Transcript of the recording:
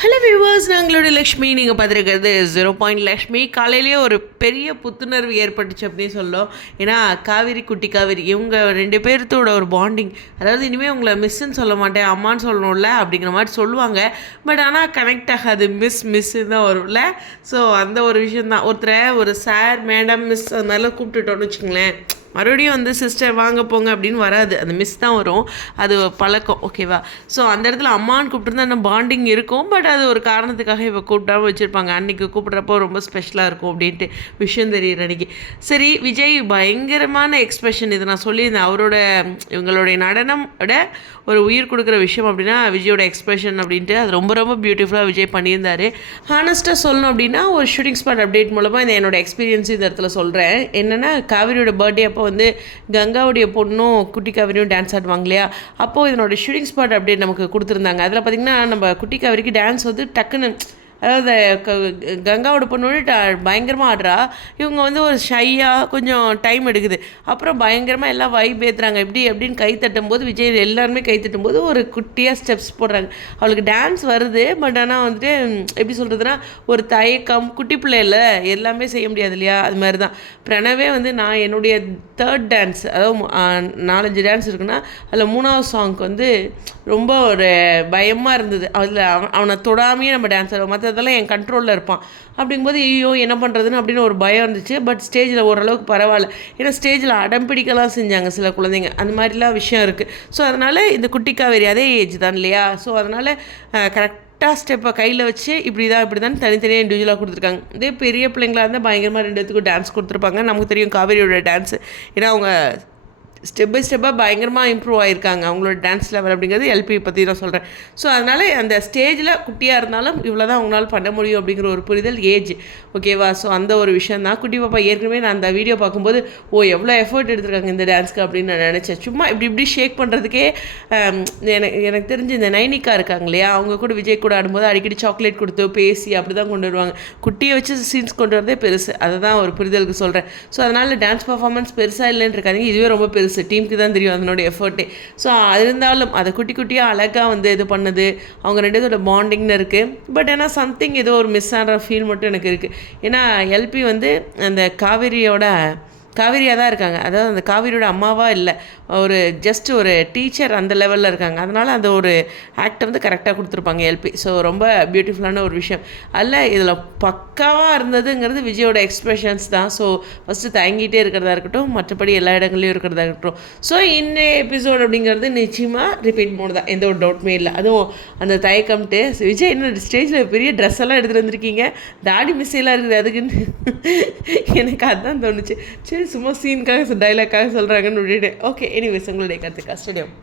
Hello viewers, நாங்களோட Lakshmi. நீங்கள் பார்த்துருக்கிறது 0 லக்ஷ்மி. காலையிலேயே ஒரு பெரிய புத்துணர்வு ஏற்பட்டுச்சு அப்படின்னு சொல்லலாம். ஏன்னா காவேரி, குட்டி காவேரி இவங்க 2 பேர்த்தோட ஒரு பாண்டிங், அதாவது இனிமேல் உங்களை மிஸ்ஸுன்னு சொல்ல மாட்டேன், அம்மான்னு சொல்லணும்ல அப்படிங்கிற மாதிரி சொல்லுவாங்க. பட் ஆனால் கனெக்ட் ஆகாது, மிஸ்ஸு தான் வரும்ல. ஸோ அந்த ஒரு விஷயந்தான். ஒருத்தரை ஒரு சார், மேடம், மிஸ் அது மாதிரிலாம் கூப்பிட்டுட்டோன்னு வச்சுங்களேன், மறுபடியும் வந்து சிஸ்டர் வாங்க போங்க அப்படின்னு வராது, அந்த மிஸ் தான் வரும். அது பழக்கம், ஓகேவா? ஸோ அந்த இடத்துல அம்மான்னு கூப்பிட்டுருந்தா என்ன பாண்டிங் இருக்கும். பட் அது ஒரு காரணத்துக்காக இப்போ கூப்பிட்டாம வச்சுருப்பாங்க. அன்றைக்கி கூப்பிட்றப்போ ரொம்ப ஸ்பெஷலாக இருக்கும் அப்படின்ட்டு விஷயம் தெரியுற அன்றைக்கி. சரி, விஜய் பயங்கரமான எக்ஸ்பிரஷன், இது நான் சொல்லியிருந்தேன். இவங்களுடைய நடனம் விட ஒரு உயிர் கொடுக்குற விஷயம் அப்படின்னா விஜயோட எக்ஸ்பிரஷன் அப்படின்ட்டு. அது ரொம்ப ரொம்ப பியூட்டிஃபுல்லாக விஜய் பண்ணியிருந்தார். ஹானஸ்ட்டாக சொல்லணும் அப்படின்னா, ஒரு ஷூட்டிங் ஸ்பாட் அப்டேட் மூலமாக இந்த என்னோடய எக்ஸ்பீரியன்ஸ் இந்த இடத்துல சொல்கிறேன். என்னென்னா, காவிரியோட பர்த்டே அப்போ வந்து கங்காவுடைய பொண்ணும் குட்டி காவிரியும் டான்ஸ் ஆடுவாங்க இல்லையா, அப்போது இதனோட ஷூட்டிங் ஸ்பாட் அப்டேட் நமக்கு கொடுத்துருந்தாங்க. அதில் பார்த்திங்கன்னா நம்ம குட்டி காவிரிக்கு டான்ஸ் வந்து டக்குன்னு, அதாவது கங்காவோட பொண்ணு பயங்கரமாக ஆடுறா. இவங்க வந்து ஒரு ஷையாக கொஞ்சம் டைம் எடுக்குது. அப்புறம் பயங்கரமாக எல்லாம் வைப் ஏற்றுறாங்க. எப்படி அப்படின்னு கை தட்டும்போது, விஜய் எல்லாருமே கை தட்டும்போது ஒரு குட்டியாக ஸ்டெப்ஸ் போடுறாங்க. அவளுக்கு டான்ஸ் வருது. பட் ஆனால் வந்துட்டு எப்படி சொல்கிறதுனா, ஒரு தயக்கம், குட்டி பிள்ளைல எல்லாமே செய்ய முடியாது இல்லையா, அது மாதிரி தான். பிரணவே வந்து நான் என்னுடைய 3rd டான்ஸ், அதாவது 4-5 டான்ஸ் இருக்குன்னா அதில் 3வது சாங்க்கு வந்து ரொம்ப ஒரு பயமாக இருந்தது. அதில் அவனை தொடாமையே நம்ம டான்ஸ் ஆடுவோம், மற்றதெல்லாம் என் கண்ட்ரோலில் இருப்பான். அப்படிங்கும்போது ஐயோ என்ன பண்ணுறதுன்னு அப்படின்னு ஒரு பயம் இருந்துச்சு. பட் ஸ்டேஜில் ஓரளவுக்கு பரவாயில்ல. ஏன்னா ஸ்டேஜில் அடம் பிடிக்கலாம் செஞ்சாங்க சில குழந்தைங்க, அந்த மாதிரிலாம் விஷயம் இருக்குது. ஸோ அதனால் இந்த குட்டி காவேரி அதே ஏஜ் தான் இல்லையா. ஸோ அதனால் கரெக்டாக ஸ்டெப்பை கையில் வச்சு இப்படி தான் தனித்தனியாக இண்டிவிஜுவலாக கொடுத்துருக்காங்க. இதே பெரிய பிள்ளைங்களாக இருந்தால் பயங்கரமாக 2 பேத்துக்கும் டான்ஸ் கொடுத்துருப்பாங்க. நமக்கு தெரியும் காவேரியோட டான்ஸு. ஏன்னா அவங்க ஸ்டெப் பை ஸ்டெப்பாக பயங்கரமாக இம்ப்ரூவ் ஆகியிருக்காங்க அவங்களோட டான்ஸ் லெவல் அப்படிங்கிறது. எல்பி பற்றி தான் சொல்கிறேன். ஸோ அதனால் அந்த ஸ்டேஜில் குட்டியாக இருந்தாலும் இவ்வளோ தான் அவங்களால பண்ண முடியும் அப்படிங்கிற ஒரு புரிதல், ஏஜ், ஓகேவா? ஸோ அந்த ஒரு விஷயம் தான். குட்டி பாப்பா ஏற்கனவே நான் அந்த வீடியோ பார்க்கும்போது எவ்வளோ எஃபர்ட் எடுத்துருக்காங்க இந்த டான்ஸ்க்கு அப்படின்னு நான் நினச்சேன். சும்மா இப்படி ஷேக் பண்ணுறதுக்கே எனக்கு தெரிஞ்சு இந்த நைனிகா இருக்காங்க இல்லையா, அவங்க கூட விஜய் கூட ஆடும்போது அடிக்கடி சாக்லேட் கொடுத்து பேசி அப்படி தான் கொண்டு வருவாங்க. குட்டியை வச்சு சீன்ஸ் கொண்டு வரதே பெருசு. அதை தான் ஒரு புரிதலுக்கு சொல்கிறேன். ஸோ அதனால் டான்ஸ் பர்ஃபார்மன்ஸ் பெருசாக இல்லைன்னு இருக்காதிங்க, இதுவே ரொம்ப பெருசு. டீமுக்கு தான் தெரியும் அதனோட எஃபர்ட்டே. ஸோ அது இருந்தாலும் அதை குட்டியாக அழகாக வந்து இது பண்ணது, அவங்க 2 பேரோட பாண்டிங்னு இருக்குது. பட் ஏன்னா சம்திங் ஏதோ ஒரு மிஸ் ஆகிற ஃபீல் மட்டும் எனக்கு இருக்குது. ஏன்னா எல்பி வந்து அந்த காவேரியாக தான் இருக்காங்க. அதாவது அந்த காவேரியோட அம்மாவாக இல்லை, ஒரு ஜஸ்ட் ஒரு டீச்சர் அந்த லெவலில் இருக்காங்க. அதனால் அந்த ஒரு ஆக்டை வந்து கரெக்டாக கொடுத்துருப்பாங்க எல்பி. ஸோ ரொம்ப பியூட்டிஃபுல்லான ஒரு விஷயம் அல்ல. இதில் பக்காவாக இருந்ததுங்கிறது விஜயோட எக்ஸ்பிரஷன்ஸ் தான். ஸோ ஃபஸ்ட்டு தயங்கிட்டே இருக்கிறதா இருக்கட்டும், மற்றபடி எல்லா இடங்கள்லையும் இருக்கிறதா இருக்கட்டும். ஸோ இந்த எபிசோட் அப்படிங்கிறது நிச்சயமாக ரிப்பீட் மோட் தான், எந்த ஒரு டவுட்டுமே இல்லை. அதுவும் அந்த தயக்கம்ட்டு விஜய் என்ன ஸ்டேஜில் பெரிய ட்ரெஸ் எல்லாம் எடுத்துகிட்டு வந்திருக்கீங்க, தாடி மிஸ்ஸெல்லாம் இருக்குது அதுக்குன்னு எனக்கு அதுதான் தோணுச்சு. சரி, சும்மா சீனுக்காக டைலாக்காக சொல்கிறாங்கன்னு விட்டுட்டேன். ஓகே, எனிவேஸ் உங்களுடைய கருத்து ஸ்டேடியம்.